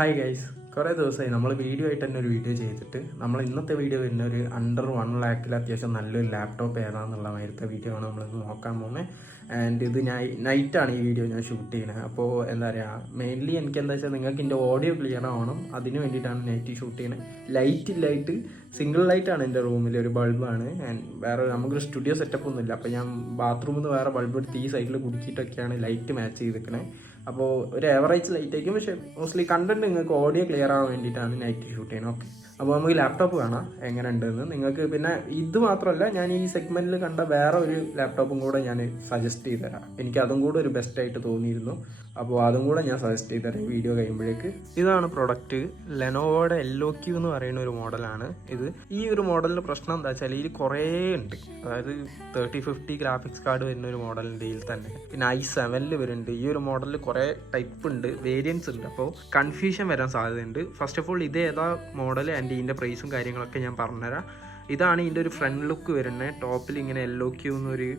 Hi guys കുറേ ദിവസമായി നമ്മൾ വീഡിയോ ആയിട്ട് തന്നെ ഒരു വീഡിയോ ചെയ്തിട്ട് നമ്മൾ ഇന്നത്തെ വീഡിയോ വരുന്ന ഒരു അണ്ടർ വൺ ലാക്കിൽ അത്യാവശ്യം നല്ലൊരു ലാപ്ടോപ്പ് ഏതാണെന്നുള്ള മാതിരത്തെ വീഡിയോ ആണ് നമ്മൾ നോക്കാൻ പോകുന്നത് ആൻഡ് ഇത് ഞാൻ നൈറ്റാണ് ഈ വീഡിയോ ഞാൻ ഷൂട്ട് ചെയ്യുന്നത് അപ്പോൾ എന്താ പറയുക മെയിൻലി എനിക്ക് എന്താ വെച്ചാൽ നിങ്ങൾക്ക് എന്റെ ഓഡിയോ ക്ലിയർ ആവണം. അതിന് വേണ്ടിയിട്ടാണ് നൈറ്റ് ഷൂട്ട് ചെയ്യുന്നത് ലൈറ്റ് ഇല്ലായിട്ട് സിംഗിൾ ലൈറ്റാണ് എന്റെ റൂമിൽ ഒരു ബൾബാണ് ആൻഡ് വേറെ നമുക്കൊരു സ്റ്റുഡിയോ സെറ്റപ്പ് ഒന്നുമില്ല. അപ്പോൾ ഞാൻ ബാത്റൂമിൽ നിന്ന് വേറെ ബൾബ് എടുത്ത് ഈ സൈഡിൽ കുടിക്കിയിട്ടൊക്കെയാണ് ലൈറ്റ് മാച്ച് ചെയ്തിരിക്കണേ. അപ്പോൾ ഒരു ആവറേജ് ലൈറ്റ് ആയിരിക്കും. പക്ഷേ മോസ്റ്റ്ലി കണ്ടന്റ് നിങ്ങൾക്ക് ഓഡിയോ ക്ലിയർ ആവാൻ വേണ്ടിയിട്ടാണ് നൈറ്റ് ഷൂട്ട് ചെയ്യുന്നത് ഓക്കെ അപ്പോൾ നമുക്ക് ലാപ്ടോപ്പ് കാണാം. എങ്ങനെ ഉണ്ടെന്ന് നിങ്ങൾക്ക് പിന്നെ ഇത് മാത്രമല്ല ഞാൻ ഈ സെഗ്മെന്റിൽ കണ്ട വേറെ ഒരു ലാപ്ടോപ്പും കൂടെ ഞാൻ സജസ്റ്റ് ചെയ്ത് തരാം എനിക്ക് അതും കൂടെ ഒരു ബെസ്റ്റ് ആയിട്ട് തോന്നിയിരുന്നു. അപ്പോൾ അതും കൂടെ ഞാൻ സജസ്റ്റ് ചെയ്ത് തരാം വീഡിയോ കഴിയുമ്പോഴേക്ക്. ഇതാണ് പ്രൊഡക്റ്റ് ലെനോവോയുടെ എല്ലോ ക്യൂ എന്ന് പറയുന്ന ഒരു മോഡലാണ് ഇത്. ഈ ഒരു മോഡലിന്റെ പ്രശ്നം എന്താ വെച്ചാൽ ഇതിൽ കുറേ ഉണ്ട്. അതായത് തേർട്ടി ഫിഫ്റ്റി ഗ്രാഫിക്സ് കാർഡ് വരുന്ന ഒരു മോഡലിന്റെ ഇതിൽ തന്നെ. പിന്നെ ഐ സെവനിൽ വരുന്നുണ്ട്. ഈ ഒരു മോഡലിൽ കുറേ ടൈപ്പ് ഉണ്ട് വേരിയൻസ് ഉണ്ട്. അപ്പോൾ കൺഫ്യൂഷൻ വരാൻ സാധ്യതയുണ്ട്. ഫസ്റ്റ് ഓഫ് ഓൾ ഇത് ഏതാ മോഡൽ ആൻഡ് ഇതിന്റെ പ്രൈസും കാര്യങ്ങളൊക്കെ ഞാൻ പറഞ്ഞുതരാം. ഇതാണ് ഇതിന്റെ ഒരു ഫ്രണ്ട് ലുക്ക് വരുന്നത്. ടോപ്പിൽ ഇങ്ങനെ എല്ലോ ക്യൂ എന്നൊരു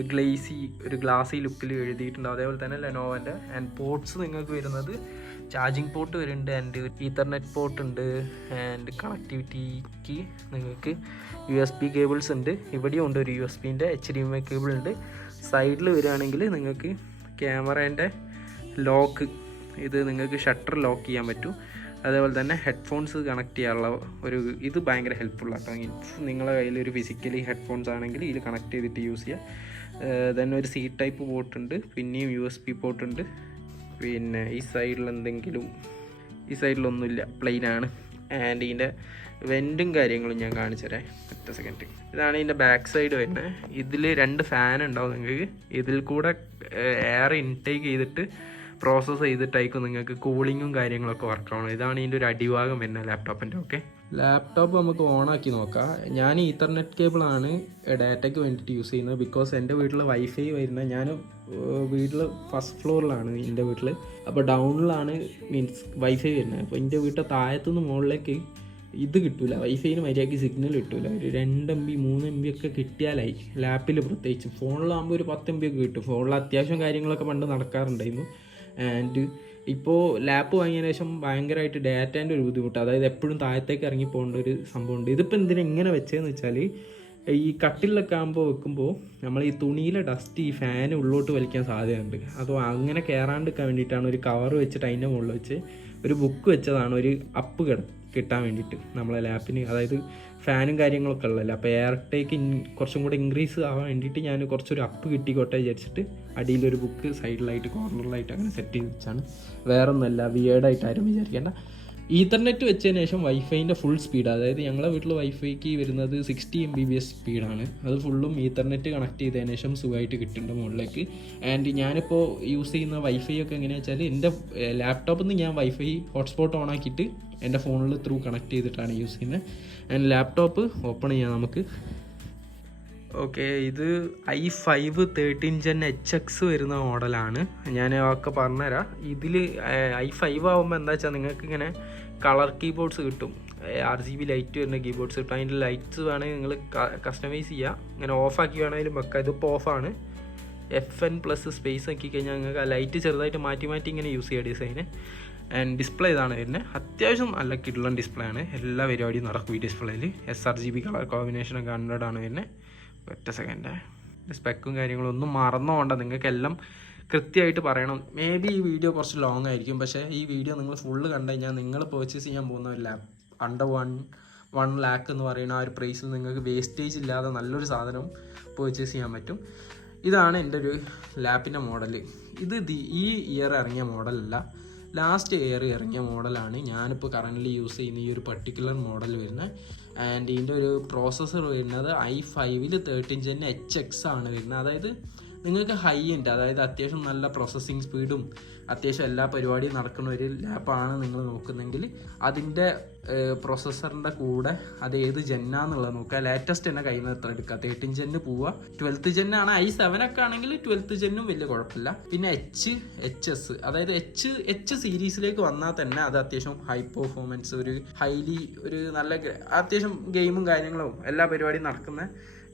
ഗ്ലേസി ഒരു ഗ്ലാസി ലുക്കിൽ എഴുതിയിട്ടുണ്ട്. അതേപോലെ തന്നെ ലെനോവന്റെ ആൻഡ് പോർട്സ് നിങ്ങൾക്ക് വരുന്നത് ചാർജിങ് പോർട്ട് വരുന്നുണ്ട് ആൻഡ് ഈത്തർനെറ്റ് പോർട്ട് ഉണ്ട്. ആൻഡ് കണക്ടിവിറ്റിക്ക് നിങ്ങൾക്ക് യു എസ് ബി കേബിൾസ് ഉണ്ട്. ഇവിടെയും ഉണ്ട് ഒരു U S ബിന്റെ H D M I cable ഉണ്ട്. സൈഡിൽ വരികയാണെങ്കിൽ നിങ്ങൾക്ക് ക്യാമറേന്റെ ലോക്ക് ഇത് നിങ്ങൾക്ക് ഷട്ടർ ലോക്ക് ചെയ്യാൻ പറ്റും. അതേപോലെ തന്നെ ഹെഡ്ഫോൺസ് കണക്ട് ചെയ്യാനുള്ള ഒരു ഇത് ഭയങ്കര ഹെൽപ്ഫുൾ ആട്ടോ. നിങ്ങളുടെ കയ്യിൽ ഒരു ഫിസിക്കലി ഹെഡ്ഫോൺസ് ആണെങ്കിൽ ഇതിൽ കണക്ട് ചെയ്തിട്ട് യൂസ് ചെയ്യുക ദെൻ ഒരു സി ടൈപ്പ് പോർട്ട് ഉണ്ട് പിന്നെയും യു എസ് പി പോർട്ട് ഉണ്ട്. പിന്നെ ഈ സൈഡിൽ എന്തെങ്കിലും ഈ സൈഡിലൊന്നുമില്ല പ്ലെയിനാണ് ആൻഡ് ഇതിന്റെ വെന്റും കാര്യങ്ങളും ഞാൻ കാണിച്ചു തരാം. ഒറ്റ സെക്കൻഡ് ഇതാണ് ഇതിന്റെ ബാക്ക് സൈഡ് വരുന്നത്. ഇതിൽ രണ്ട് ഫാൻ ഉണ്ടാവും നിങ്ങൾക്ക്. ഇതിൽ കൂടെ എയർ ഇൻടേക്ക് ചെയ്തിട്ട് പ്രോസസ്സ് ചെയ്തിട്ടായിരിക്കും നിങ്ങൾക്ക് കൂളിങ്ങും കാര്യങ്ങളൊക്കെ വർക്ക് ആവണം ഇതാണ് ഇതിന്റെ ഒരു അടിഭാഗം വരുന്നത് ലാപ്ടോപ്പിന്റെ ഓക്കെ ലാപ്ടോപ്പ് നമുക്ക് ഓണാക്കി നോക്കാം. ഞാൻ ഈത്തർനെറ്റ് കേബിളാണ് ഡാറ്റയ്ക്ക് വേണ്ടിയിട്ട് യൂസ് ചെയ്യുന്നത്. ബിക്കോസ് എന്റെ വീട്ടിൽ വൈഫൈ വരുന്ന ഞാൻ വീട്ടിൽ ഫസ്റ്റ് ഫ്ലോറിലാണ് എന്റെ വീട്ടിൽ അപ്പോൾ ഡൗണിലാണ് മീൻസ് വൈഫൈ വരുന്നത്. അപ്പോൾ എന്റെ വീട്ടിൽ താഴത്തുനിന്ന് മുകളിലേക്ക് ഇത് കിട്ടൂല. വൈഫൈന് മര്യാദയ്ക്ക് സിഗ്നൽ കിട്ടൂല. ഒരു രണ്ട് എം ബി മൂന്ന് എം ബി ഒക്കെ കിട്ടിയാലായി ലാപ്പിൽ പ്രത്യേകിച്ച്. ഫോണിലാകുമ്പോൾ ഒരു പത്ത് എം ബി ഒക്കെ കിട്ടും. ഫോണിൽ അത്യാവശ്യം കാര്യങ്ങളൊക്കെ പണ്ട് നടക്കാറുണ്ടായിരുന്നു. ആൻഡ് ഇപ്പോൾ ലാപ്പ് വാങ്ങിയതിനു ശേഷം ഭയങ്കരമായിട്ട് ഡാറ്റേന്റെ ഒരു ബുദ്ധിമുട്ട്. അതായത് എപ്പോഴും താഴത്തേക്ക് ഇറങ്ങി പോകേണ്ട ഒരു സംഭവമുണ്ട് ഇതിപ്പോൾ എന്തിനാ ഇങ്ങനെ വെച്ചതെന്ന് വെച്ചാൽ ഈ കട്ടിലൊക്കെ ആകുമ്പോൾ വെക്കുമ്പോൾ നമ്മൾ ഈ തുണിയിലെ ഡസ്റ്റ് ഈ ഫാൻ ഉള്ളോട്ട് വലിക്കാൻ സാധ്യതയുണ്ട്. അപ്പോൾ അങ്ങനെ കയറാണ്ടിരിക്കാൻ വേണ്ടിയിട്ടാണ് ഒരു കവർ വെച്ചിട്ട് അതിന്റെ മുകളിൽ വെച്ച് ഒരു ബുക്ക് വെച്ചതാണ് ഒരു അപ്പ് കിട കിട്ടാൻ വേണ്ടിയിട്ട് നമ്മളെ ലാപ്പിന് അതായത് ഫാനും കാര്യങ്ങളൊക്കെ ഉള്ളതല്ല? അപ്പോൾ എയർ ടേക്ക് കുറച്ചും കൂടെ ഇൻക്രീസ് ആവാൻ വേണ്ടിയിട്ട് ഞാൻ കുറച്ചൊരു അപ്പ് കിട്ടിക്കോട്ടെ വിചാരിച്ചിട്ട് അടിയിലൊരു ബുക്ക് സൈഡിലായിട്ട് കോർണറിലായിട്ട് അങ്ങനെ സെറ്റ് ചെയ്ത് വെച്ചാണ്. വേറെ ഒന്നുമല്ല വിയേർഡായിട്ട് ആരും വിചാരിക്കേണ്ട. ഈത്തർനെറ്റ് വെച്ചതിന് ശേഷം വൈഫൈന്റെ ഫുൾ സ്പീഡ് അതായത് ഞങ്ങളുടെ വീട്ടിൽ വൈഫൈക്ക് വരുന്നത് sixty M B P S സ്പീഡാണ് അത് ഫുള്ളും ഈഥർനെറ്റ് കണക്ട് ചെയ്തതിന് ശേഷം സുഖമായിട്ട് കിട്ടുന്നുണ്ട് മുകളിലേക്ക്. ആൻഡ് ഞാനിപ്പോൾ യൂസ് ചെയ്യുന്ന വൈഫൈ ഒക്കെ എങ്ങനെയാ വെച്ചാൽ എന്റെ ലാപ്ടോപ്പിൽ നിന്ന് ഞാൻ വൈഫൈ ഹോട്ട്സ്പോട്ട് ഓൺ ആക്കിയിട്ട് എന്റെ ഫോണിൽ ത്രൂ കണക്ട് ചെയ്തിട്ടാണ് യൂസ് ചെയ്യുന്നത് ആൻഡ് ലാപ്ടോപ്പ് ഓപ്പൺ ചെയ്യാം നമുക്ക്. ഓക്കെ ഇത് I five thirteen gen H X വരുന്ന മോഡലാണ് ഞാൻ ഒക്കെ പറഞ്ഞുതരാം. ഇതിൽ ഐ ഫൈവ് ആകുമ്പോൾ എന്താ വെച്ചാൽ നിങ്ങൾക്ക് ഇങ്ങനെ കളർ കീബോർഡ്സ് കിട്ടും. ആർ ജി ബി ലൈറ്റ് വരുന്ന കീബോർഡ്സ് കിട്ടും അതിന്റെ ലൈറ്റ്സ് വേണമെങ്കിൽ നിങ്ങൾ കസ്റ്റമൈസ് ചെയ്യുക ഇങ്ങനെ ഓഫാക്കി വേണമെങ്കിലും വെക്കുക ഇതിപ്പോൾ ഓഫാണ് എഫ് എൻ പ്ലസ് സ്പേസ് ആക്കി കഴിഞ്ഞാൽ നിങ്ങൾക്ക് ആ ലൈറ്റ് ചെറുതായിട്ട് മാറ്റി മാറ്റി ഇങ്ങനെ യൂസ് ചെയ്യുക ഡിസൈന് ആൻഡ് ഡിസ്പ്ലേ ഇതാണ് വരുന്നത് അത്യാവശ്യം നല്ല കിഡ്ലൺ ഡിസ്പ്ലേ ആണ്. എല്ലാ പരിപാടിയും നടക്കും ഈ ഡിസ്പ്ലേയിൽ S R G B colour കോമ്പിനേഷനൊക്കെ hundred ആണ് വരുന്നത് ഒറ്റ സെക്കൻഡ് സ്പെക്കും കാര്യങ്ങളും ഒന്നും മറന്നുകൊണ്ട് നിങ്ങൾക്കെല്ലാം കൃത്യമായിട്ട് പറയണം. മേ ബി ഈ വീഡിയോ കുറച്ച് ലോങ് ആയിരിക്കും. പക്ഷേ ഈ വീഡിയോ നിങ്ങൾ ഫുള്ള് കണ്ടു കഴിഞ്ഞാൽ നിങ്ങൾ പർച്ചേസ് ചെയ്യാൻ പോകുന്ന ഒരു lap under one one lakh എന്ന് പറയുന്ന ആ ഒരു പ്രൈസിൽ നിങ്ങൾക്ക് വേസ്റ്റേജ് ഇല്ലാതെ നല്ലൊരു സാധനം പർച്ചേസ് ചെയ്യാൻ പറ്റും. ഇതാണ് എന്റെ ഒരു ലാപ്പിന്റെ മോഡൽ ഇത് ഈ ഇയർ ഇറങ്ങിയ മോഡലല്ല ലാസ്റ്റ് ഇയർ ഇറങ്ങിയ മോഡലാണ് ഞാനിപ്പോൾ കറന്റ്ലി യൂസ് ചെയ്യുന്ന ഈ ഒരു പർട്ടിക്കുലർ മോഡൽ വരുന്നത്. ആൻഡ് ഇതിന്റെ ഒരു പ്രോസസ്സർ വരുന്നത് ഐ ഫൈവിൽ തേർട്ടീൻ ജെൻ എച്ച് എക്സ് ആണ് വരുന്നത്. അതായത് നിങ്ങൾക്ക് ഹൈ എൻഡ് അതായത് അത്യാവശ്യം നല്ല പ്രോസസ്സിങ് സ്പീഡും അത്യാവശ്യം എല്ലാ പരിപാടിയും നടക്കുന്ന ഒരു ലാപ്പാണ് നിങ്ങൾ നോക്കുന്നെങ്കിൽ അതിന്റെ പ്രോസസ്സറിന്റെ കൂടെ അത് ഏത് ജെന്നാന്നുള്ളത് നോക്കുക. ലേറ്റസ്റ്റ് തന്നെ കയ്യിൽ നിന്ന് എത്ര എടുക്കുക. തേർട്ടീൻ ജെന്ന് പോവുക. ട്വൽത്ത് ജെന്നാണ് ഐ സെവൻ ഒക്കെ ആണെങ്കിൽ ട്വൽത്ത് ജെന്നും വലിയ കുഴപ്പമില്ല. പിന്നെ എച്ച് എച്ച് എസ് അതായത് എച്ച് എച്ച് സീരീസിലേക്ക് വന്നാൽ തന്നെ അത് അത്യാവശ്യം ഹൈ പെർഫോമൻസ് ഒരു ഹൈലി ഒരു നല്ല അത്യാവശ്യം ഗെയിമും കാര്യങ്ങളും എല്ലാ പരിപാടിയും നടക്കുന്ന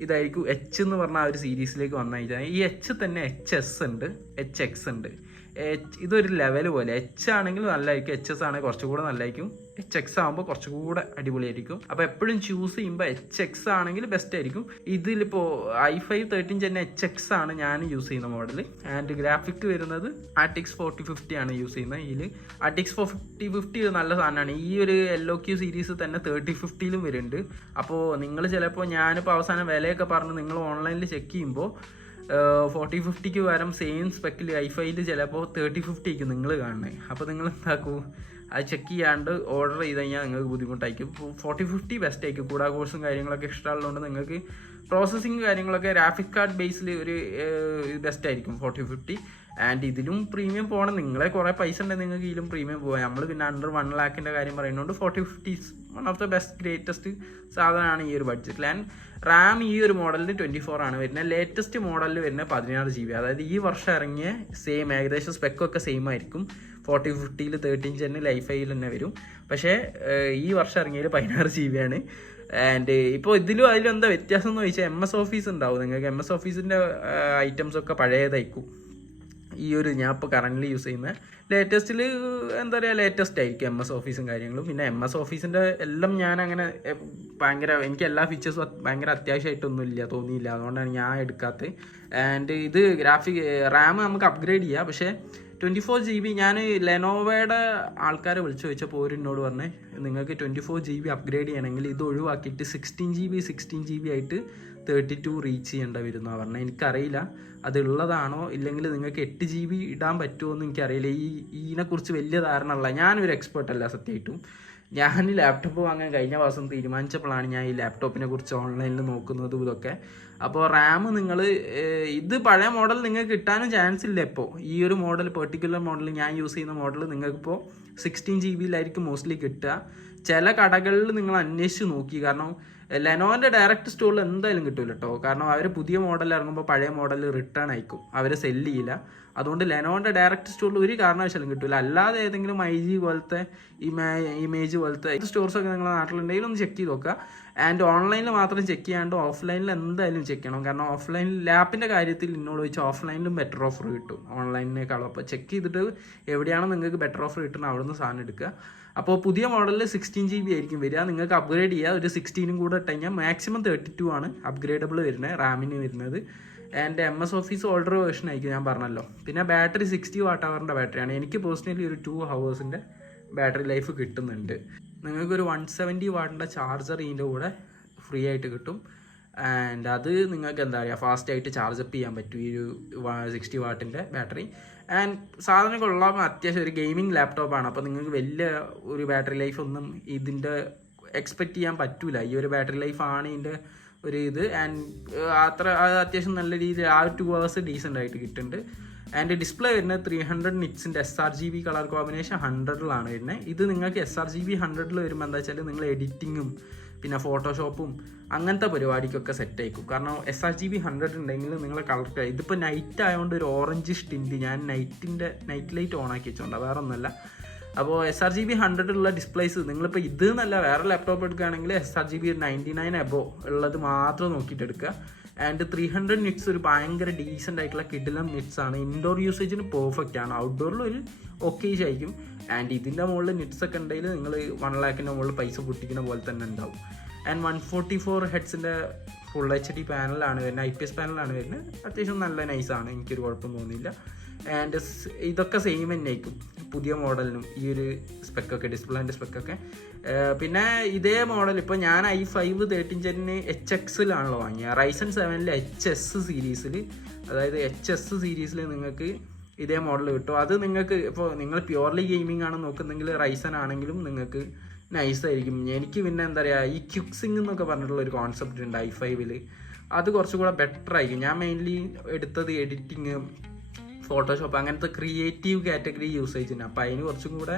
ഇതായിരിക്കും എച്ച് എന്ന് പറഞ്ഞ ആ ഒരു സീരീസിലേക്ക് വന്നു കഴിഞ്ഞാൽ ഈ എച്ച് തന്നെ എച്ച് എസ് ഉണ്ട് എച്ച് എക്സ് ഉണ്ട്. എച്ച് ഇതൊരു ലെവൽ പോലെ. എച്ച് ആണെങ്കിൽ നല്ലതായിരിക്കും. എച്ച് എസ് ആണെങ്കിൽ കുറച്ചുകൂടെ നല്ലതായിരിക്കും. എച്ച് എക്സ് ആകുമ്പോൾ കുറച്ചുകൂടെ അടിപൊളിയായിരിക്കും. അപ്പോൾ എപ്പോഴും ചൂസ് ചെയ്യുമ്പോൾ എച്ച് എക്സ് ആണെങ്കിൽ ബെസ്റ്റ് ആയിരിക്കും. ഇതിലിപ്പോൾ ഐ ഫൈവ് തേർട്ടീൻ തന്നെ എച്ച് എക്സ് ആണ് ഞാൻ യൂസ് ചെയ്യുന്ന മോഡൽ ആൻഡ് ഗ്രാഫിക് വരുന്നത് ആർട്ടിക്സ് ഫോർട്ടി ഫിഫ്റ്റി ആണ് യൂസ് ചെയ്യുന്നത്. ഇതിൽ ആർട്ടിക്സ് ഫോർട്ടി ഫിഫ്റ്റി നല്ല സാധനമാണ്. ഈ ഒരു ഒ ക്യൂ സീരീസ് തന്നെ തേർട്ടി ഫിഫ്റ്റിയിലും വരുന്നുണ്ട്. അപ്പോൾ നിങ്ങൾ ചിലപ്പോൾ ഞാനിപ്പോൾ അവസാനം വിലയൊക്കെ പറഞ്ഞ് നിങ്ങൾ ഓൺലൈനിൽ ചെക്ക് ചെയ്യുമ്പോൾ ഫോർട്ടി ഫിഫ്റ്റിക്ക് പകരം സെയിം സ്പെക്കിൽ ഐ ഫൈയിൽ ചിലപ്പോൾ തേർട്ടി ഫിഫ്റ്റിക്ക് നിങ്ങൾ കാണണേ അപ്പോൾ നിങ്ങൾ എന്താക്കൂ അത് ചെക്ക് ചെയ്യാണ്ട് ഓർഡർ ചെയ്ത് കഴിഞ്ഞാൽ നിങ്ങൾക്ക് ബുദ്ധിമുട്ടായിരിക്കും. ഫോർട്ടി ഫിഫ്റ്റി ബെസ്റ്റ് ആയിരിക്കും. കൂടാ കോഴ്സും കാര്യങ്ങളൊക്കെ ഇഷ്ടമുള്ളതുകൊണ്ട് നിങ്ങൾക്ക് പ്രോസസ്സിങ് കാര്യങ്ങളൊക്കെ ഗ്രാഫിക് കാർഡ് ബേസിൽ ഒരു ബെസ്റ്റ് ആയിരിക്കും. ഫോർട്ടി ഫിഫ്റ്റി ആൻഡ് ഇതിലും പ്രീമിയം പോകണം നിങ്ങളെ കുറേ പൈസ ഉണ്ടെങ്കിൽ നിങ്ങൾക്ക് ഇതിലും പ്രീമിയം പോകാം നമ്മൾ പിന്നെ അണ്ടർ വൺ ലാക്കിന്റെ കാര്യം പറയുന്നതുകൊണ്ട് forty fifty one of the best greatest സാധനമാണ് ഈ ഒരു ബഡ്ജറ്റിൽ ആൻഡ് റാം ഈ ഒരു മോഡലിൽ ട്വന്റി ഫോർ ആണ് വരുന്നത്. ലേറ്റസ്റ്റ് മോഡലിൽ വരുന്നത് പതിനാറ് ജി ബി അതായത് ഈ വർഷം ഇറങ്ങിയ സെയിം ഏകദേശം സ്പെക്കൊക്കെ സെയിം ആയിരിക്കും. ഫോർട്ടി ഫിഫ്റ്റിയിൽ തേർട്ടീൻ ചെന്ന് ലൈഫ് ഐയിൽ തന്നെ വരും. പക്ഷേ ഈ വർഷം ഇറങ്ങിയതിൽ പതിനാറ് ജി ബി ആണ്. ആൻഡ് ഇപ്പോൾ ഇതിലും അതിലും എന്താ വ്യത്യാസം എന്ന് ചോദിച്ചാൽ എം എസ് ഓഫീസ് ഉണ്ടാവും. നിങ്ങൾക്ക് എം എസ് ഓഫീസിന്റെ ഐറ്റംസ് ഒക്കെ പഴയതായിരിക്കും. ഈ ഒരു ഞാൻ ഇപ്പോൾ കറന്റ് യൂസ് ചെയ്യുന്ന ലേറ്റസ്റ്റിൽ എന്താ പറയുക ലേറ്റസ്റ്റ് ആയിരിക്കും എം എസ് ഓഫീസും കാര്യങ്ങളും. പിന്നെ എം എസ് ഓഫീസിന്റെ എല്ലാം ഞാൻ അങ്ങനെ ഭയങ്കര എനിക്ക് എല്ലാ ഫീച്ചേഴ്സും ഭയങ്കര അത്യാവശ്യമായിട്ടൊന്നും ഇല്ല തോന്നിയില്ല. അതുകൊണ്ടാണ് ഞാൻ എടുക്കാത്തത് ആൻഡ് ഇത് ഗ്രാഫിക് റാം നമുക്ക് അപ്ഗ്രേഡ് ചെയ്യാം. പക്ഷേ ട്വന്റി ഫോർ ജി ബി ഞാൻ ലെനോവയുടെ ആൾക്കാരെ വിളിച്ചു ചോദിച്ചപ്പോൾ ഒരു എന്നോട് പറഞ്ഞേ നിങ്ങൾക്ക് twenty four G B upgrade ചെയ്യണമെങ്കിൽ ഇത് ഒഴിവാക്കിയിട്ട് sixteen G B sixteen G B ആയിട്ട് തേർട്ടി ടു റീച്ച് ചെയ്യേണ്ട വരുന്ന പറഞ്ഞത് എനിക്കറിയില്ല. അതുള്ളതാണോ? ഇല്ലെങ്കിൽ നിങ്ങൾക്ക് എട്ട് ജി ബി ഇടാൻ പറ്റുമോ എന്ന് എനിക്കറിയില്ല. ഈ ഇതിനെക്കുറിച്ച് വലിയ ധാരണ ഉള്ള ഞാനൊരു എക്സ്പേർട്ടല്ല സത്യമായിട്ടും ഞാൻ ലാപ്ടോപ്പ് വാങ്ങാൻ കഴിഞ്ഞ മാസം തീരുമാനിച്ചപ്പോഴാണ് ഞാൻ ഈ ലാപ്ടോപ്പിനെ കുറിച്ച് ഓൺലൈനിൽ നോക്കുന്നതും ഇതൊക്കെ. അപ്പോൾ റാം നിങ്ങൾ ഇത് പഴയ മോഡൽ നിങ്ങൾക്ക് കിട്ടാനും ചാൻസ് ഇല്ല ഇപ്പോൾ ഈ ഒരു മോഡൽ പെർട്ടിക്കുലർ മോഡൽ ഞാൻ യൂസ് ചെയ്യുന്ന മോഡൽ നിങ്ങൾക്കിപ്പോൾ സിക്സ്റ്റീൻ ജി ബിയിലായിരിക്കും മോസ്റ്റ്ലി കിട്ടുക. ചില കടകളിൽ നിങ്ങൾ അന്വേഷിച്ച് നോക്കി. കാരണം ലെനോന്റെ ഡയറക്റ്റ് സ്റ്റോറിൽ എന്തായാലും കിട്ടില്ല കേട്ടോ കാരണം അവർ പുതിയ മോഡൽ ഇറങ്ങുമ്പോൾ പഴയ മോഡൽ റിട്ടേൺ അയക്കും. അവർ സെല്ല് ചെയ്യില്ല. അതുകൊണ്ട് ലെനോന്റെ ഡയറക്റ്റ് സ്റ്റോറിൽ ഒരു കാരണവശാലും കിട്ടില്ല അല്ലാതെ ഏതെങ്കിലും ഐ ജി പോലത്തെ ഇമേ ഇമേജ് പോലത്തെ സ്റ്റോർസ് ഒക്കെ നിങ്ങളുടെ നാട്ടിലുണ്ടെങ്കിൽ ഒന്ന് ചെക്ക് ചെയ്ത് നോക്കുക. ആൻഡ് ഓൺലൈനിൽ മാത്രം ചെക്ക് ചെയ്യാണ്ട് ഓഫ്ലൈനിൽ എന്തായാലും ചെക്ക് ചെയ്യണം. കാരണം ഓഫ്ലൈനിൽ ലാപ്പിന്റെ കാര്യത്തിൽ എന്നോട് ചോദിച്ചാൽ ഓഫ്ലൈനിലും ബെറ്റർ ഓഫർ കിട്ടും. ഓൺലൈനിനേക്കാളും അപ്പോൾ ചെക്ക് ചെയ്തിട്ട് എവിടെയാണ് നിങ്ങൾക്ക് ബെറ്റർ ഓഫർ കിട്ടുന്നത് അവിടെ നിന്ന് സാധനം എടുക്കുക. അപ്പോൾ പുതിയ മോഡലിൽ സിക്സ്റ്റീൻ ജി ബി ആയിരിക്കും വരിക. നിങ്ങൾക്ക് അപ്ഗ്രേഡ് ചെയ്യുക ഒരു സിക്സ്റ്റീനും കൂടെ ഇട്ട് കഴിഞ്ഞാൽ മാക്സിമം തേർട്ടി ടു ആണ് അപ്ഗ്രേഡബിൾ വരുന്നത് റാമിന് വരുന്നത്. And M S office older version ആയിരിക്കും ഞാൻ പറഞ്ഞല്ലോ. പിന്നെ ബാറ്ററി സിക്സ്റ്റി വാട്ട് അവറിന്റെ ബാറ്ററിയാണ്. എനിക്ക് പേഴ്സണലി ഒരു ടു ഹവേഴ്സിന്റെ ബാറ്ററി ലൈഫ് കിട്ടുന്നുണ്ട്. നിങ്ങൾക്കൊരു വൺ സെവന്റി വാട്ടിന്റെ ചാർജർ ഇതിന്റെ കൂടെ ഫ്രീ ആയിട്ട് കിട്ടും. ആൻഡ് അത് നിങ്ങൾക്ക് എന്താ പറയുക ഫാസ്റ്റ് ആയിട്ട് ചാർജ് അപ്പ് ചെയ്യാൻ പറ്റും ഈ ഒരു സിക്സ്റ്റി വാട്ടിന്റെ ബാറ്ററി. ആൻഡ് സാധനം കൊള്ളാൻ അത്യാവശ്യം ഒരു ഗെയിമിംഗ് ലാപ്ടോപ്പാണ് അപ്പോൾ നിങ്ങൾക്ക് വലിയ ഒരു ബാറ്ററി ലൈഫ് ഒന്നും ഇതിന്റെ എക്സ്പെക്റ്റ് ചെയ്യാൻ പറ്റില്ല ഈ ഒരു ബാറ്ററി ലൈഫാണ് ഇതിന്റെ ഒരു ഇത്. ആൻഡ് അത്ര അത് അത്യാവശ്യം നല്ല രീതിയിൽ ആ ടു അവേഴ്സ് ഡീസെന്റ് ആയിട്ട് കിട്ടുന്നുണ്ട്. ആൻഡ് ഡിസ്പ്ലേ വരുന്നത് three hundred നിറ്റ്സിന്റെ S R G B colour combination ഹൺഡ്രഡിലാണ് വരുന്നത് ഇത് നിങ്ങൾക്ക് എസ് ആർ ജി ബി ഹൺഡ്രഡിൽ വരുമ്പോൾ എന്താ വെച്ചാൽ നിങ്ങൾ എഡിറ്റിങ്ങും പിന്നെ ഫോട്ടോഷോപ്പും അങ്ങനത്തെ പരിപാടിക്കൊക്കെ സെറ്റ് ആയിക്കും. കാരണം S R G B hundred ഉണ്ടെങ്കിൽ നിങ്ങൾ കളർ ഇതിപ്പോൾ നൈറ്റ് ആയതുകൊണ്ട് ഒരു ഓറഞ്ച് ടിന്റ് ഞാൻ നൈറ്റിന്റെ നൈറ്റ് ലൈറ്റ് ഓൺ ആക്കി വെച്ചോണ്ടാണ് വേറെ ഒന്നുമല്ല അപ്പോൾ S R G B hundred ഉള്ള ഡിസ്പ്ലേസ് നിങ്ങളിപ്പോൾ ഇത് എന്നല്ല വേറെ ലാപ്ടോപ്പ് എടുക്കുകയാണെങ്കിൽ S R G B ninety nine above ഉള്ളത് മാത്രം നോക്കിയിട്ട് എടുക്കുക. ആൻഡ് ത്രീ ഹൺഡ്രഡ് നിറ്റ്സ് ഒരു ഭയങ്കര ഡീസന്റ് ആയിട്ടുള്ള കിഡിലം നിറ്റ്സ് ആണ്. ഇൻഡോർ യൂസേജിന് പെർഫെക്റ്റ് ആണ്. ഔട്ട്ഡോറിൽ ഒരു ഒക്കേജ് ആയിരിക്കും ആൻഡ് ഇതിന്റെ മുകളിൽ നിറ്റ്സ് ഒക്കെ ഉണ്ടെങ്കിൽ നിങ്ങൾ വൺ ലാക്കിന്റെ മുകളിൽ പൈസ പൊട്ടിക്കുന്ന പോലെ തന്നെ ഉണ്ടാവും. ആൻഡ് വൺ ഫോർട്ടി ഫോർ ഹെഡ്സിന്റെ ഫുൾ എച്ച് ഡി പാനലാണ് വരുന്നത്. ഐ പി എസ് പാനലാണ് വരുന്നത്. അത്യാവശ്യം നല്ല നൈസാണ് എനിക്കൊരു കുഴപ്പം തോന്നിയില്ല. ആൻഡ് ഇതൊക്കെ സെയിം തന്നെ ആയിരിക്കും പുതിയ മോഡലിനും ഈ ഒരു സ്പെക്കൊക്കെ ഡിസ്പ്ലേന്റെ സ്പെക്കൊക്കെ പിന്നെ ഇതേ മോഡൽ ഇപ്പോൾ ഞാൻ ഐ ഫൈവ് തേർട്ടീൻ ചെന്നിന് എച്ച് എക്സിലാണല്ലോ വാങ്ങിയത് റൈസൺ സെവനിലെ എച്ച് എസ് സീരീസിൽ അതായത് എച്ച് എസ് സീരീസിൽ നിങ്ങൾക്ക് ഇതേ മോഡൽ കിട്ടും. അത് നിങ്ങൾക്ക് ഇപ്പോൾ നിങ്ങൾ പ്യുവർലി ഗെയിമിംഗ് ആണ് നോക്കുന്നെങ്കിൽ റൈസൺ ആണെങ്കിലും നിങ്ങൾക്ക് നൈസ് ആയിരിക്കും. എനിക്ക് പിന്നെ എന്താ പറയുക ഈ ക്യുക്സിംഗ് എന്നൊക്കെ പറഞ്ഞിട്ടുള്ള ഒരു കോൺസെപ്റ്റ് ഉണ്ട് ഐ ഫൈവിൽ അത് കുറച്ചുകൂടെ ബെറ്റർ ആയിരിക്കും. ഞാൻ മെയിൻലി എടുത്തത് എഡിറ്റിങ് ഫോട്ടോഷോപ്പ് അങ്ങനത്തെ ക്രിയേറ്റീവ് കാറ്റഗറി യൂസേജിന് അപ്പോൾ അതിന് കുറച്ചും കൂടെ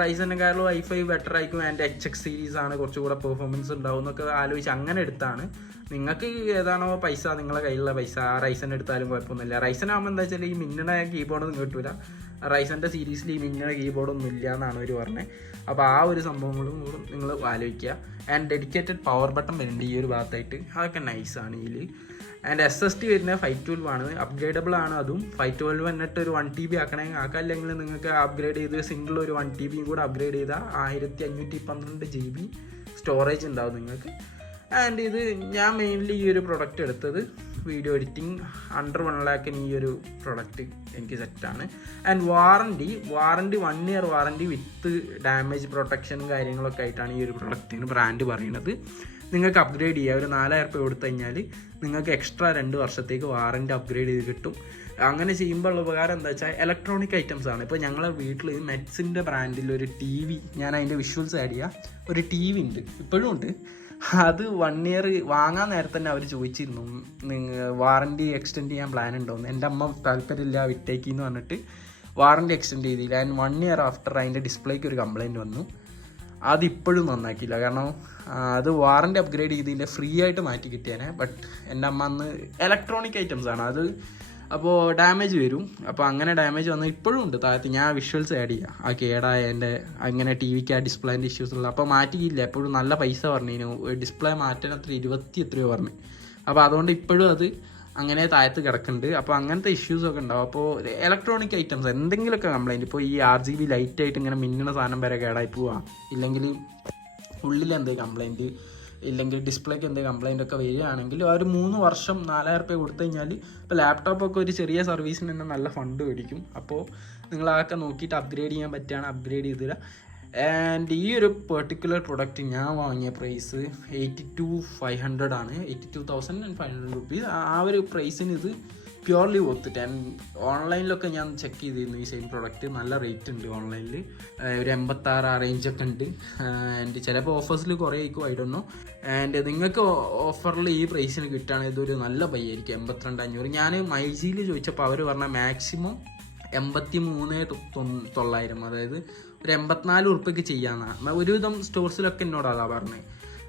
റൈസനെക്കാളും ഐ ഫൈവ് ബെറ്റർ ആയിരിക്കും. ആൻഡ് എച്ച് എക്സ് സീരീസ് ആണ് കുറച്ചും കൂടെ പെർഫോമൻസ് ഉണ്ടാവും എന്നൊക്കെ ആലോചിച്ച് അങ്ങനെ എടുത്താണ്. നിങ്ങൾക്ക് ഏതാണോ പൈസ നിങ്ങളെ കയ്യിലുള്ള പൈസ ആ റൈസൻ എടുത്താലും കുഴപ്പമൊന്നുമില്ല. റൈസൻ ആകുമ്പോൾ എന്താ വെച്ചാൽ ഈ മിന്നണ കീബോർഡൊന്നും കിട്ടില്ല കിട്ടൂല. റൈസന്റെ സീരീസിൽ ഈ മിന്നണ കീബോർഡൊന്നും ഇല്ല എന്നാണ് അവർ പറഞ്ഞത് അപ്പോൾ ആ ഒരു സംഭവങ്ങളും നിങ്ങൾ ആലോചിക്കുക. ആൻഡ് ഡെഡിക്കേറ്റഡ് പവർ ബട്ടൺ വരുന്നുണ്ട് ഈ ഒരു ഭാഗത്തായിട്ട്. അതൊക്കെ നൈസാണ് ഇതിൽ ആൻഡ് എസ് എസ് ടി വരുന്ന ഫൈവ് ട്വൽവ് ആണ്. അപ്ഗ്രേഡബിൾ ആണ് അതും. ഫൈവ് ട്വൽവ് എന്നിട്ട് ഒരു വൺ ടി ബി ആക്കണമെങ്കിൽ ആക്കാം അല്ലെങ്കിൽ നിങ്ങൾക്ക് അപ്ഗ്രേഡ് ചെയ്ത് സിംഗിൾ ഒരു വൺ ടി ബിയും കൂടെ അപ്ഗ്രേഡ് ചെയ്താൽ ആയിരത്തി അഞ്ഞൂറ്റി പന്ത്രണ്ട് ജി ബി സ്റ്റോറേജ് ഉണ്ടാവും നിങ്ങൾക്ക്. ആൻഡ് ഇത് ഞാൻ മെയിൻലി ഈ ഒരു പ്രൊഡക്റ്റ് എടുത്തത് വീഡിയോ എഡിറ്റിംഗ് അണ്ടർ വൺ ലാക്കിന് ഈ ഒരു പ്രൊഡക്റ്റ് എനിക്ക് സെറ്റാണ് and warranty warranty one year warranty with damage പ്രൊട്ടക്ഷനും കാര്യങ്ങളൊക്കെ ആയിട്ടാണ് ഈ ഒരു പ്രൊഡക്റ്റിന് ബ്രാൻഡ് പറയുന്നത് നിങ്ങൾക്ക് അപ്ഗ്രേഡ് ചെയ്യാം. ഒരു നാലായിരം രൂപ കൊടുത്തു കഴിഞ്ഞാൽ നിങ്ങൾക്ക് എക്സ്ട്രാ രണ്ട് വർഷത്തേക്ക് വാറണ്ടി അപ്ഗ്രേഡ് ചെയ്ത് കിട്ടും. അങ്ങനെ ചെയ്യുമ്പോൾ ഉള്ള ഉപകാരം എന്താ വെച്ചാൽ ഇലക്ട്രോണിക് ഐറ്റംസ് ആണ്. ഇപ്പോൾ ഞങ്ങളെ വീട്ടിൽ മെറ്റ്സിന്റെ ബ്രാൻഡിൽ ഒരു ടി വി ഞാൻ അതിന്റെ വിഷ്വൽസ് ആഡ് ചെയ്യാം. ഒരു ടി വി ഉണ്ട്. ഇപ്പോഴും ഉണ്ട്. അത് വൺ ഇയർ വാങ്ങാൻ നേരത്തെ തന്നെ അവർ ചോദിച്ചിരുന്നു നിങ്ങൾ വാറണ്ടി എക്സ്റ്റെൻഡ് ചെയ്യാൻ പ്ലാൻ ഉണ്ടോയെന്ന് എന്റെ അമ്മ താല്പര്യമില്ല വിട്ടേക്ക് എന്ന് പറഞ്ഞിട്ട് വാറണ്ടി എക്സ്റ്റെൻഡ് ചെയ്തില്ല. ആൻഡ് വൺ ഇയർ ആഫ്റ്റർ അതിന്റെ ഡിസ്പ്ലേക്ക് ഒരു കംപ്ലയിന്റ് വന്നു. അതിപ്പോഴും നന്നാക്കിയില്ല. കാരണം അത് വാറണ്ടി അപ്ഗ്രേഡ് ചെയ്തില്ല ഫ്രീ ആയിട്ട് മാറ്റി കിട്ടിയേനെ. ബട്ട് എന്റെ അമ്മ അന്ന് ഇലക്ട്രോണിക് ഐറ്റംസ് ആണ്. അത് അപ്പോൾ ഡാമേജ് വരും. അപ്പോൾ അങ്ങനെ ഡാമേജ് വന്ന് ഇപ്പോഴും ഉണ്ട്. താഴത്ത് ഞാൻ വിഷ്വൽസ് ആഡ് ചെയ്യാം. ആ കേടായ എന്റെ അങ്ങനെ ടി വിക്ക് ആ ഡിസ്പ്ലേന്റെ ഇഷ്യൂസ് ഉള്ള അപ്പോൾ മാറ്റിയില്ല. എപ്പോഴും നല്ല പൈസ പറഞ്ഞു ഡിസ്പ്ലേ മാറ്റാൻ അത്ര ഇരുപത്തി എത്രയോ പറഞ്ഞു. അപ്പോൾ അതുകൊണ്ട് ഇപ്പോഴും അത് അങ്ങനെ താഴത്ത് കിടക്കുന്നുണ്ട്. അപ്പോൾ അങ്ങനത്തെ ഇഷ്യൂസ് ഒക്കെ ഉണ്ടാവും. അപ്പോൾ ഇലക്ട്രോണിക് ഐറ്റംസ് എന്തെങ്കിലുമൊക്കെ കംപ്ലൈന്റ് ഇപ്പോൾ ഈ ആർ ജി ബി ലൈറ്റ് ആയിട്ട് ഇങ്ങനെ മിന്നുന്ന സാധനം വരെ കേടായി പോവാ. ഇല്ലെങ്കിൽ ഉള്ളിൽ എന്ത് കംപ്ലൈന്റ് ഇല്ലെങ്കിൽ ഡിസ്പ്ലേക്ക് എന്ത് കംപ്ലൈന്റ് ഒക്കെ വരികയാണെങ്കിൽ ആ ഒരു മൂന്ന് വർഷം നാലായിരം റുപ്യ കൊടുത്തു കഴിഞ്ഞാൽ ഇപ്പോൾ ലാപ്ടോപ്പൊക്കെ ഒരു ചെറിയ സർവീസിന് തന്നെ നല്ല ഫണ്ട് മേടിക്കും. അപ്പോൾ നിങ്ങൾ അതൊക്കെ നോക്കിയിട്ട് അപ്ഗ്രേഡ് ചെയ്യാൻ പറ്റുകയാണ് അപ്ഗ്രേഡ് ചെയ്തു തരാം ആൻഡ് ഈ ഒരു പെർട്ടിക്കുലർ പ്രൊഡക്റ്റ് ഞാൻ വാങ്ങിയ price eighty two five hundred ആണ്. Eighty two thousand and five hundred rupees ആ ഒരു പ്രൈസിന് ഇത് പ്യുവർലി ഒത്തിട്ട് ആൻഡ് ഓൺലൈനിലൊക്കെ ഞാൻ ചെക്ക് ചെയ്തിരുന്നു ഈ സെയിം പ്രൊഡക്റ്റ് നല്ല റേറ്റ് ഉണ്ട് ഓൺലൈനിൽ ഒരു എൺപത്താറ് ആ റേഞ്ചൊക്കെ ഉണ്ട്. ആൻഡ് ചിലപ്പോൾ ഓഫേഴ്സിൽ കുറേ ആയിരിക്കും ആയിട്ടുണ്ടോ ആൻഡ് നിങ്ങൾക്ക് ഓഫറിൽ ഈ പ്രൈസിന് കിട്ടുകയാണെങ്കിൽ ഇതൊരു നല്ല ബൈ ആയിരിക്കും. എൺപത്തിരണ്ട് അഞ്ഞൂറ്. ഞാൻ മൈജിയിൽ ചോദിച്ചപ്പോൾ അവർ പറഞ്ഞ മാക്സിമം എൺപത്തി മൂന്ന് തൊള്ളായിരം. അതായത് ഒരു എൺപത്തിനാല് ഉറുപ്പ്യക്ക് ചെയ്യാന്നാണ് ഒരുവിധം സ്റ്റോഴ്സിലൊക്കെ എന്നോട് അതാ പറഞ്ഞത്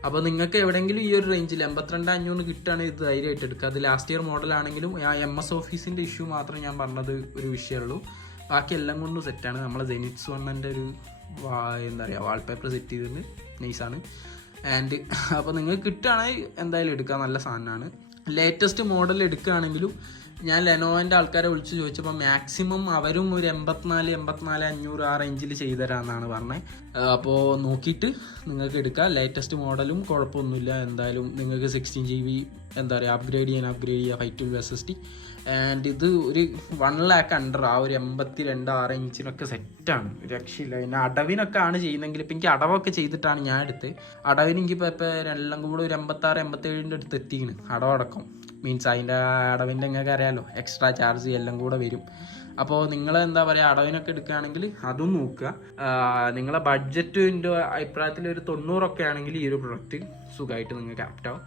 അപ്പോൾ നിങ്ങൾക്ക് എവിടെയെങ്കിലും ഈ ഒരു റേഞ്ചിൽ എൺപത്തിരണ്ട് അഞ്ഞൂറ് കിട്ടുകയാണെങ്കിൽ ഇത് ധൈര്യമായിട്ട് എടുക്കുക. അത് ലാസ്റ്റ് ഇയർ മോഡലാണെങ്കിലും ആ എം എസ് ഓഫീസിന്റെ ഇഷ്യൂ മാത്രം ഞാൻ പറഞ്ഞത് ഒരു വിഷയമുള്ളൂ. ബാക്കി എല്ലാം കൊണ്ടും സെറ്റാണ് നമ്മളെ ജെനിറ്റ്സ് വണ്ണന്റെ ഒരു എന്താ പറയുക വാൾപേപ്പർ സെറ്റ് ചെയ്തിട്ട് നൈസാണ് ആൻഡ് അപ്പോൾ നിങ്ങൾക്ക് കിട്ടുകയാണെങ്കിൽ എന്തായാലും എടുക്കാം. നല്ല സാധനമാണ്. ലേറ്റസ്റ്റ് മോഡൽ എടുക്കുകയാണെങ്കിലും ഞാൻ ലെനോവന്റെ ആൾക്കാരെ വിളിച്ച് ചോദിച്ചപ്പോൾ മാക്സിമം അവരും ഒരു എൺപത്തിനാല് എൺപത്തിനാല് അഞ്ഞൂറ് ആ റേഞ്ചിൽ ചെയ്തുതരാമെന്നാണ് പറഞ്ഞത്. അപ്പോൾ നോക്കിയിട്ട് നിങ്ങൾക്ക് എടുക്കാം. ലേറ്റസ്റ്റ് മോഡലും കുഴപ്പമൊന്നുമില്ല. എന്തായാലും നിങ്ങൾക്ക് സിക്സ്റ്റീൻ ജി ബി എന്താ പറയുക അപ്ഗ്രേഡ് ചെയ്യാൻ അപ്ഗ്രേഡ് ചെയ്യുക five twelve S S D and ഇത് ഒരു വൺ ലാക്ക് അണ്ടർ ആ ഒരു എൺപത്തി രണ്ട് ആറ് ഇഞ്ചിനൊക്കെ സെറ്റാണ് രക്ഷയില്ല. പിന്നെ അടവിനൊക്കെ ആണ് ചെയ്യുന്നതെങ്കിൽ ഇപ്പം എനിക്ക് അടവൊക്കെ ചെയ്തിട്ടാണ് ഞാൻ എടുത്ത് അടവിന് എനിക്കിപ്പോൾ ഇപ്പോൾ രണ്ടെല്ലാം കൂടെ ഒരു എൺപത്താറ് എൺപത്തേഴിന്റെ അടുത്ത് എത്തിയാണ്. അടവടക്കം മീൻസ് അതിന്റെ അടവിന്റെ നിങ്ങൾക്ക് അറിയാമല്ലോ എക്സ്ട്രാ ചാർജ് എല്ലാം കൂടെ വരും. അപ്പോൾ നിങ്ങൾ എന്താ പറയുക അടവിനൊക്കെ എടുക്കുകയാണെങ്കിൽ അതും നോക്കുക. നിങ്ങളെ ബഡ്ജറ്റിന്റെ അഭിപ്രായത്തിൽ ഒരു തൊണ്ണൂറൊക്കെ ആണെങ്കിൽ ഈ ഒരു പ്രൊഡക്റ്റ് സുഖമായിട്ട് നിങ്ങൾക്ക് ആപ്റ്റാവും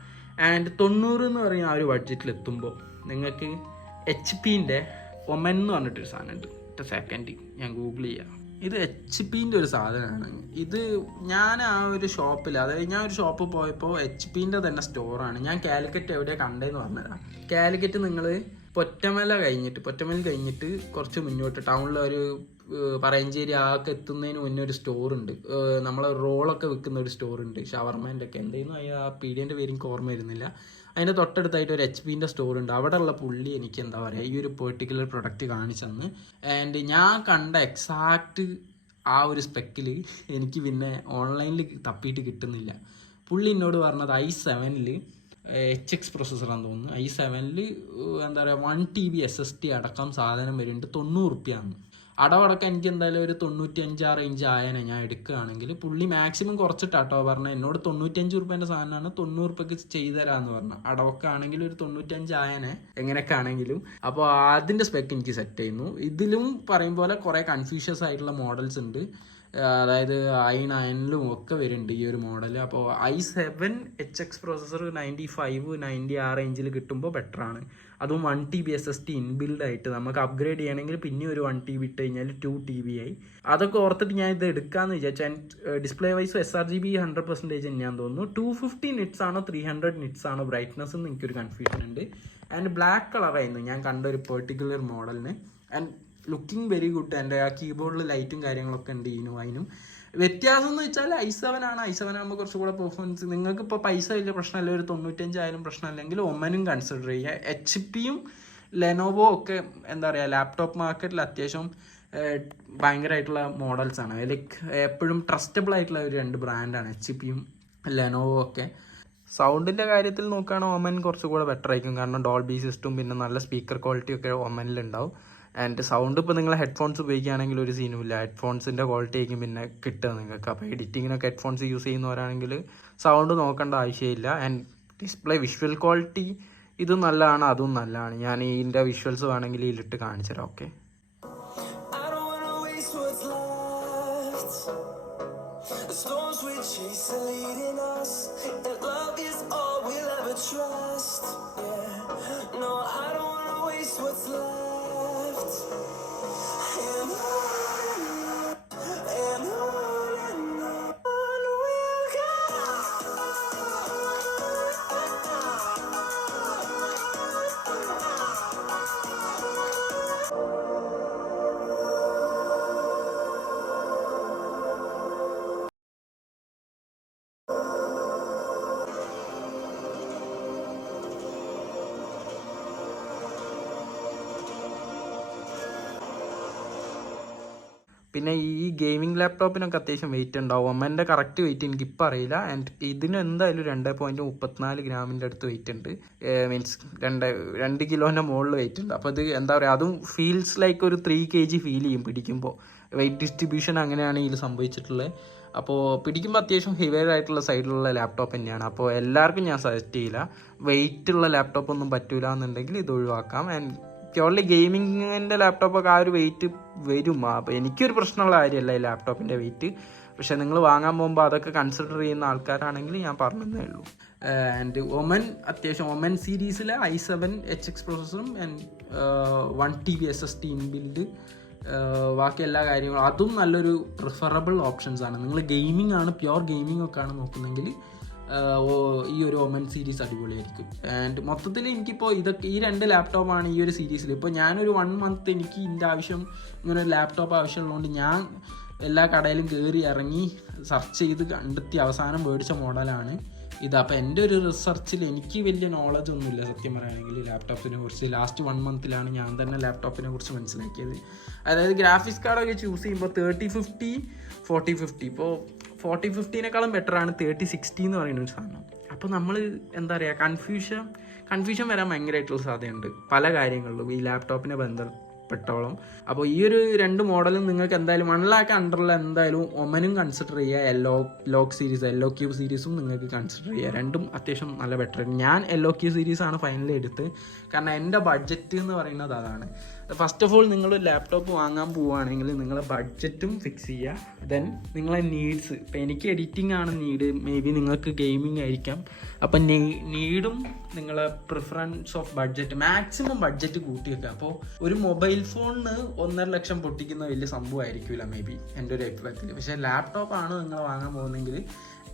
ആൻഡ് തൊണ്ണൂറ് എന്ന് പറയുന്ന ആ ഒരു ബഡ്ജറ്റിൽ എത്തുമ്പോൾ നിങ്ങൾക്ക് എച്ച് പിന്റെ ഒമൻ എന്ന് പറഞ്ഞിട്ടൊരു സാധനമുണ്ട്. ഒറ്റ സെക്കൻഡ് ഞാൻ ഗൂഗിൾ ചെയ്യാം. ഇത് എച്ച് പിന്റെ ഒരു സാധനമാണ്. ഇത് ഞാൻ ആ ഒരു ഷോപ്പിൽ അതായത് ഞാൻ ഒരു ഷോപ്പിൽ പോയപ്പോൾ എച്ച് പിന്റെ തന്നെ സ്റ്റോറാണ് ഞാൻ കാലിക്കറ്റ് എവിടെയാണ് കണ്ടതെന്ന് പറഞ്ഞുതരാം. കാലിക്കറ്റ് നിങ്ങൾ പൊറ്റമല കഴിഞ്ഞിട്ട് പൊറ്റമല കഴിഞ്ഞിട്ട് കുറച്ച് മുന്നോട്ട് ടൗണിൽ ഒരു പറയഞ്ചേരി ആ എത്തുന്നതിന് മുന്നേ ഒരു ഏഹ്, നമ്മളെ റോളൊക്കെ വിൽക്കുന്ന ഒരു സ്റ്റോർ ഉണ്ട്. ഷവർമേന്റെ ഒക്കെ എന്തെങ്കിലും ആ പീഡിയന്റെ പേര് എനിക്ക് ഓർമ്മ വരുന്നില്ല. അതിന്റെ തൊട്ടടുത്തായിട്ട് ഒരു എച്ച് പിന്റെ സ്റ്റോർ ഉണ്ട്. അവിടെ ഉള്ള പുള്ളി എനിക്ക് എന്താ പറയുക ഈ ഒരു പെർട്ടിക്കുലർ പ്രൊഡക്റ്റ് കാണിച്ചെന്ന് ആൻഡ് ഞാൻ കണ്ട എക്സാക്റ്റ് ആ ഒരു സ്പെക്കിൽ എനിക്ക് പിന്നെ ഓൺലൈനിൽ തപ്പിയിട്ട് കിട്ടുന്നില്ല. പുള്ളി എന്നോട് പറഞ്ഞത് ഐ സെവനിൽ എച്ച് എക്സ് പ്രൊസസ്സറാന്ന് തോന്നുന്നു. ഐ സെവനിൽ എന്താ പറയുക one T B S S D അടക്കം സാധനം വരുന്നുണ്ട് തൊണ്ണൂറ് റുപ്യാണ് അടവടക്കം എനിക്ക് എന്തായാലും ഒരു തൊണ്ണൂറ്റി അഞ്ച് ആ റേഞ്ച് ആയനെ ഞാൻ എടുക്കുകയാണെങ്കിൽ പുള്ളി മാക്സിമം കുറച്ചിട്ടാട്ടോ പറഞ്ഞത് എന്നോട് തൊണ്ണൂറ്റഞ്ച് റുപ്യന്റെ സാധനമാണ് തൊണ്ണൂറ് റുപ്യക്ക് ചെയ്തു തരാമെന്ന് പറഞ്ഞു. അടവൊക്കെ ആണെങ്കിൽ ഒരു തൊണ്ണൂറ്റഞ്ച് ആയനെ എങ്ങനെയൊക്കെ ആണെങ്കിലും അപ്പോൾ അതിന്റെ സ്പെക്ക് എനിക്ക് സെറ്റ് ചെയ്യുന്നു. ഇതിലും പറയും പോലെ കുറേ കൺഫ്യൂഷ്യസ് ആയിട്ടുള്ള മോഡൽസ് ഉണ്ട്. അതായത് ഐ നയനിലും ഒക്കെ വരുന്നുണ്ട് ഈ ഒരു മോഡൽ അപ്പോൾ I seven H X processor ninety five ninety ആ റേഞ്ചിൽ കിട്ടുമ്പോൾ ബെറ്റർ ആണ്. അതും one T B S S D inbuilt ആയിട്ട് നമുക്ക് അപ്ഗ്രേഡ് ചെയ്യണമെങ്കിൽ പിന്നെ ഒരു വൺ ടി ബി ഇട്ട് കഴിഞ്ഞാൽ ടു ടി ബി ആയി. അതൊക്കെ ഓർത്തിട്ട് ഞാൻ ഇത് എടുക്കാമെന്ന് വിചാരിച്ചു. Display wise S R G B hundred percentage ഞാൻ തോന്നുന്നു. ടു ഫിഫ്റ്റി നിറ്റ്സ് ആണോ ത്രീ ഹൺഡ്രഡ് നിറ്റ്സ് ആണോ ബ്രൈറ്റ്നസ് എന്ന് എനിക്കൊരു കൺഫ്യൂഷൻ ഉണ്ട്. ആൻഡ് ബ്ലാക്ക് കളറായിരുന്നു ഞാൻ കണ്ട ഒരു പെർട്ടിക്കുലർ മോഡലിന് ആൻഡ് ലുക്കിംഗ് വെരി ഗുഡ് എന്റെ ആ കീബോർഡിൽ ലൈറ്റും കാര്യങ്ങളൊക്കെ ഉണ്ട് ഇതിനും അതിനും വ്യത്യാസം എന്ന് വെച്ചാൽ ഐ സെവൻ ആണ് ഐ സെവൻ ആകുമ്പോൾ കുറച്ചുകൂടെ പെർഫോമൻസ് നിങ്ങൾക്ക് ഇപ്പോൾ പൈസ വലിയ പ്രശ്നമല്ല. ഒരു തൊണ്ണൂറ്റഞ്ചായാലും പ്രശ്നമല്ലെങ്കിൽ ഒമനും കൺസിഡർ ചെയ്യുക എച്ച് പിയും ലെനോവോ ഒക്കെ എന്താ പറയുക ലാപ്ടോപ്പ് മാർക്കറ്റിൽ അത്യാവശ്യം ഭയങ്കരമായിട്ടുള്ള മോഡൽസ് ആണ്. ലൈക്ക് എപ്പോഴും ട്രസ്റ്റബിൾ ആയിട്ടുള്ള ഒരു രണ്ട് ബ്രാൻഡാണ് എച്ച് പിയും ലെനോവോ ഒക്കെ. സൗണ്ടിന്റെ കാര്യത്തിൽ നോക്കുകയാണെങ്കിൽ ഒമൻ കുറച്ചുകൂടെ ബെറ്റർ ആയിരിക്കും. കാരണം ഡോൾബി സിസ്റ്റും പിന്നെ നല്ല സ്പീക്കർ ക്വാളിറ്റി ഒക്കെ ഒമനിലുണ്ടാവും. ആൻഡ് സൗണ്ട് ഇപ്പോൾ നിങ്ങൾ ഹെഡ്ഫോൺസ് ഉപയോഗിക്കുകയാണെങ്കിൽ ഒരു സീനുമില്ല ഹെഡ്ഫോൺസിന്റെ ക്വാളിറ്റി ആയിരിക്കും പിന്നെ കിട്ടുക നിങ്ങൾക്ക്. അപ്പോൾ എഡിറ്റിങ്ങിനൊക്കെ ഹെഡ്ഫോൺസ് യൂസ് ചെയ്യുന്നവരാണെങ്കിൽ സൗണ്ട് നോക്കേണ്ട ആവശ്യമില്ല. ആൻഡ് ഡിസ്പ്ലേ വിഷ്വൽ ക്വാളിറ്റി ഇതും നല്ലതാണ് അതും നല്ലതാണ്. ഞാൻ ഇതിന്റെ വിഷ്വൽസ് വേണമെങ്കിൽ ഇതിലിട്ട് കാണിച്ചു തരാം. Okay trust. Yeah, no, I don't wanna waste what's left. I am പിന്നെ ഈ ഗെയിമിംഗ് ലാപ്ടോപ്പിനൊക്കെ അത്യാവശ്യം വെയിറ്റ് ഉണ്ടാവും. അമ്മേന്റെ കറക്റ്റ് വെയിറ്റ് എനിക്ക് ഇപ്പം അറിയില്ല. ആൻഡ് ഇതിന് എന്തായാലും രണ്ട് പോയിന്റ് മുപ്പത്തിനാല് ഗ്രാമിന്റെ അടുത്ത് വെയിറ്റ് ഉണ്ട്. മീൻസ് രണ്ട് രണ്ട് കിലോന്റെ മുകളിൽ വെയിറ്റ് ഉണ്ട്. അപ്പോൾ ഇത് എന്താ പറയുക അതും ഫീൽസ് ലൈക്ക് ഒരു ത്രീ കെ ജി ഫീൽ ചെയ്യും പിടിക്കുമ്പോൾ വെയിറ്റ് ഡിസ്ട്രിബ്യൂഷൻ അങ്ങനെയാണ് ഇതിൽ സംഭവിച്ചിട്ടുള്ളത് അപ്പോൾ പിടിക്കുമ്പോൾ അത്യാവശ്യം ഹെവിയർ ആയിട്ടുള്ള സൈഡിലുള്ള ലാപ്ടോപ്പ് തന്നെയാണ്. അപ്പോൾ എല്ലാവർക്കും ഞാൻ സജസ്റ്റ് ചെയ്യില്ല. വെയിറ്റ് ഉള്ള ലാപ്ടോപ്പ് ഒന്നും പറ്റൂല എന്നുണ്ടെങ്കിൽ ഇത് ഒഴിവാക്കാം. ആൻഡ് പ്യോർലി ഗെയിമിങ്ങിന്റെ ലാപ്ടോപ്പൊക്കെ ആ ഒരു വെയിറ്റ് വരും. അപ്പോൾ എനിക്കൊരു പ്രശ്നമുള്ള കാര്യമല്ല ഈ ലാപ്ടോപ്പിന്റെ വെയിറ്റ് പക്ഷേ നിങ്ങൾ വാങ്ങാൻ പോകുമ്പോൾ അതൊക്കെ കൺസിഡർ ചെയ്യുന്ന ആൾക്കാരാണെങ്കിൽ ഞാൻ പറഞ്ഞതേ ഉള്ളൂ. ആൻഡ് ഒമൻ അത്യാവശ്യം ഒമൻ സീരീസിലെ I seven H X പ്രോസസ്സറും and one T B S S D inbuilt ബാക്കി എല്ലാ കാര്യങ്ങളും. അതും നല്ലൊരു പ്രിഫറബിൾ ഓപ്ഷൻസ് ആണ്. നിങ്ങൾ ഗെയിമിംഗ് ആണ് പ്യുവർ ഗെയിമിംഗ് ഒക്കെ ആണ് നോക്കുന്നതെങ്കിൽ ഈ ഒരു ഒമൻ സീരീസ് അടിപൊളിയായിരിക്കും. ആൻഡ് മൊത്തത്തിൽ എനിക്കിപ്പോൾ ഇതൊക്കെ ഈ രണ്ട് ലാപ്ടോപ്പാണ് ഈ ഒരു സീരീസിൽ ഇപ്പോൾ ഞാനൊരു വൺ മന്ത് എനിക്ക് ഇതിന്റെ ആവശ്യം ഇങ്ങനെ ഒരു ലാപ്ടോപ്പ് ആവശ്യമുള്ളതുകൊണ്ട് ഞാൻ എല്ലാ കടയിലും കയറി ഇറങ്ങി സെർച്ച് ചെയ്ത് കണ്ടെത്തി അവസാനം മേടിച്ച മോഡലാണ് ഇത് അപ്പോൾ എന്റെ ഒരു റിസർച്ചിൽ എനിക്ക് വലിയ നോളജ് ഒന്നുമില്ല സത്യം പറയുകയാണെങ്കിൽ ലാപ്ടോപ്പിനെ കുറിച്ച്. ലാസ്റ്റ് വൺ മന്തിലാണ് ഞാൻ തന്നെ ലാപ്ടോപ്പിനെ കുറിച്ച് മനസ്സിലാക്കിയത്. അതായത് ഗ്രാഫിക്സ് കാർഡൊക്കെ ചൂസ് ചെയ്യുമ്പോൾ തേർട്ടി ഫിഫ്റ്റി ഫോർട്ടി ഫിഫ്റ്റി ഇപ്പോൾ ഫോർട്ടി ഫിഫ്റ്റീനേക്കാളും ബെറ്റർ ആണ് തേർട്ടി സിക്സ്റ്റി എന്ന് പറയുന്ന ഒരു സാധനം. അപ്പോൾ നമ്മൾ എന്താ പറയുക കൺഫ്യൂഷൻ കൺഫ്യൂഷൻ വരാൻ ഭയങ്കരമായിട്ടുള്ള സാധ്യതയുണ്ട് പല കാര്യങ്ങളിലും. ഈ ലാപ്ടോപ്പിനെ ബന്ധപ്പെട്ടോളം. അപ്പോൾ ഈ ഒരു രണ്ട് മോഡലും നിങ്ങൾക്ക് എന്തായാലും വൺ ലാക്ക് അണ്ടറിൽ എന്തായാലും ഒമനും കൺസിഡർ ചെയ്യുക എല്ലോ ലോക്ക് സീരീസ് എല്ലോ ക്യൂ സീരീസും നിങ്ങൾക്ക് കൺസിഡർ ചെയ്യുക രണ്ടും അത്യാവശ്യം നല്ല ബെറ്റർ ഞാൻ എല്ലോ ക്യൂ സീരീസാണ് ഫൈനലി എടുത്ത്. കാരണം എന്റെ ബഡ്ജറ്റ് എന്ന് പറയുന്നത് അതാണ്. ഫസ്റ്റ് ഓഫ് ഓൾ നിങ്ങൾ ലാപ്ടോപ്പ് വാങ്ങാൻ പോവുകയാണെങ്കിൽ നിങ്ങളെ ബഡ്ജറ്റും ഫിക്സ് ചെയ്യുക ദെൻ നിങ്ങളെ നീഡ്സ് ഇപ്പം എനിക്ക് എഡിറ്റിംഗ് ആണ് നീഡ് മേ ബി നിങ്ങൾക്ക് ഗെയിമിംഗ് ആയിരിക്കാം. അപ്പം നീഡും നിങ്ങളെ preference of budget maximum budget കൂട്ടി വെക്കുക അപ്പോൾ ഒരു മൊബൈൽ ഫോണിന് ഒന്നര ലക്ഷം പൊട്ടിക്കുന്ന വലിയ സംഭവമായിരിക്കില്ല മേ ബി എന്റെ ഒരു അഭിപ്രായത്തിൽ പക്ഷേ ലാപ്ടോപ്പാണ് നിങ്ങൾ വാങ്ങാൻ പോകുന്നതെങ്കിൽ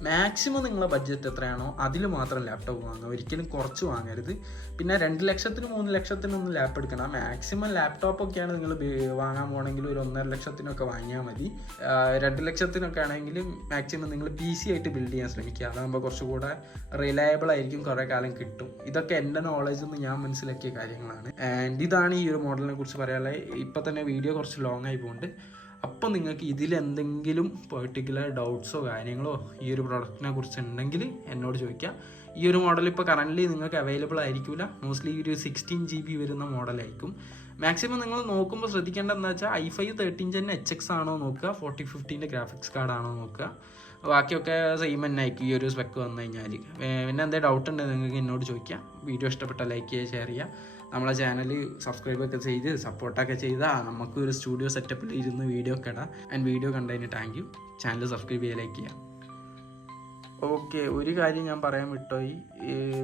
മാക്സിമം നിങ്ങളെ ബഡ്ജറ്റ് എത്രയാണോ അതിൽ മാത്രം ലാപ്ടോപ്പ് വാങ്ങുക. ഒരിക്കലും കുറച്ച് വാങ്ങരുത്. പിന്നെ രണ്ട് ലക്ഷത്തിന് മൂന്ന് ലക്ഷത്തിനൊന്നും ലാപ്പ് എടുക്കണം. മാക്സിമം ലാപ്ടോപ്പ് ഒക്കെയാണ് നിങ്ങൾ വാങ്ങാൻ പോകണമെങ്കിൽ ഒരു ഒന്നര ലക്ഷത്തിനൊക്കെ വാങ്ങിയാൽ മതി. രണ്ട് ലക്ഷത്തിനൊക്കെ ആണെങ്കിൽ മാക്സിമം നിങ്ങൾ പി സി ആയിട്ട് ബിൽഡ് ചെയ്യാൻ ശ്രമിക്കുക. അതാകുമ്പോൾ കുറച്ചുകൂടെ റിലയബിൾ ആയിരിക്കും. കുറേ കാലം കിട്ടും. ഇതൊക്കെ എന്റെ നോളജ് എന്ന് ഞാൻ മനസ്സിലാക്കിയ കാര്യങ്ങളാണ്. ആൻഡ് ഇതാണ് ഈ ഒരു മോഡലിനെ കുറിച്ച് പറയാനുള്ളത്. ഇപ്പം തന്നെ വീഡിയോ കുറച്ച് ലോങ് ആയി പോകുന്നുണ്ട് അപ്പോൾ നിങ്ങൾക്ക് ഇതിലെന്തെങ്കിലും പെർട്ടിക്കുലർ ഡൗട്ട്സോ കാര്യങ്ങളോ ഈ ഒരു പ്രൊഡക്റ്റിനെ കുറിച്ച് ഉണ്ടെങ്കിൽ എന്നോട് ചോദിക്കാം ഈ ഒരു മോഡൽ ഇപ്പോൾ കറന്റ്ലി നിങ്ങൾക്ക് അവൈലബിൾ ആയിരിക്കില്ല മോസ്റ്റ്ലി ഒരു സിക്സ്റ്റീൻ ജി ബി വരുന്ന മോഡലായിരിക്കും മാക്സിമം നിങ്ങൾ നോക്കുമ്പോൾ ശ്രദ്ധിക്കേണ്ടത് എന്താ വെച്ചാൽ I five thirteen gen H X ആണോ നോക്കുക ഫോർട്ടി ഫിഫ്റ്റീന്റെ ഗ്രാഫിക്സ് കാർഡ് ആണോ നോക്കുക. ബാക്കിയൊക്കെ സെയിം തന്നെ ആയിരിക്കും ഈ ഒരു സ്പെക്ക് വന്നു കഴിഞ്ഞാൽ പിന്നെ എന്തെങ്കിലും ഡൗട്ട് ഉണ്ടെങ്കിൽ നിങ്ങൾക്ക് എന്നോട് ചോദിക്കാം വീഡിയോ ഇഷ്ടപ്പെട്ട ലൈക്ക് ചെയ്യുക ഷെയർ ചെയ്യുക. നമ്മളെ ചാനൽ സബ്സ്ക്രൈബ് ഒക്കെ ചെയ്ത് സപ്പോർട്ടൊക്കെ ചെയ്താൽ നമുക്ക് ഒരു സ്റ്റുഡിയോ സെറ്റപ്പിൽ ഇരുന്ന് വീഡിയോ ഒക്കെ ഇടാം. ആൻഡ് വീഡിയോ കണ്ടതിന് താങ്ക് യു ചാനൽ സബ്സ്ക്രൈബ് ചെയ്യുക ലൈക്ക് ചെയ്യാം. ഓക്കെ ഒരു കാര്യം ഞാൻ പറയാൻ വിട്ടോയി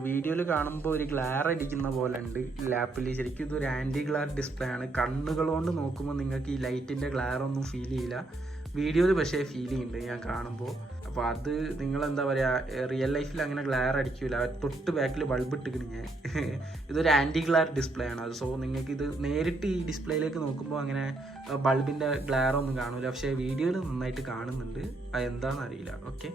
വീഡിയോയിൽ കാണുമ്പോൾ ഒരു ഗ്ലാർ അടിക്കുന്ന പോലെ ഉണ്ട്. ലാപ്പിൽ ശരിക്കും ഇതൊരു ആന്റി ഗ്ലാർ ഡിസ്പ്ലേ ആണ് കണ്ണുകളോണ്ട് നോക്കുമ്പോൾ നിങ്ങൾക്ക് ഈ ലൈറ്റിന്റെ ഗ്ലാർ ഒന്നും ഫീൽ ചെയ്യില്ല. വീഡിയോയിൽ പക്ഷേ ഫീൽ ചെയ്യുന്നുണ്ട് ഞാൻ കാണുമ്പോൾ അപ്പോൾ അത് നിങ്ങളെന്താ പറയുക റിയൽ ലൈഫിൽ അങ്ങനെ ഗ്ലാർ അടിക്കില്ല തൊട്ട് ബാക്കിൽ ബൾബ് ഇട്ടിക്കണ് ഇതൊരു ആന്റി ഗ്ലാർ ഡിസ്പ്ലേ ആണ്. അത് സോ നിങ്ങൾക്ക് നേരിട്ട് ഈ ഡിസ്പ്ലേയിലേക്ക് നോക്കുമ്പോൾ അങ്ങനെ ബൾബിന്റെ ഒന്നും കാണില്ല പക്ഷേ വീഡിയോയിൽ നന്നായിട്ട് കാണുന്നുണ്ട്. അത് എന്താണെന്ന് അറിയില്ല. ഓക്കെ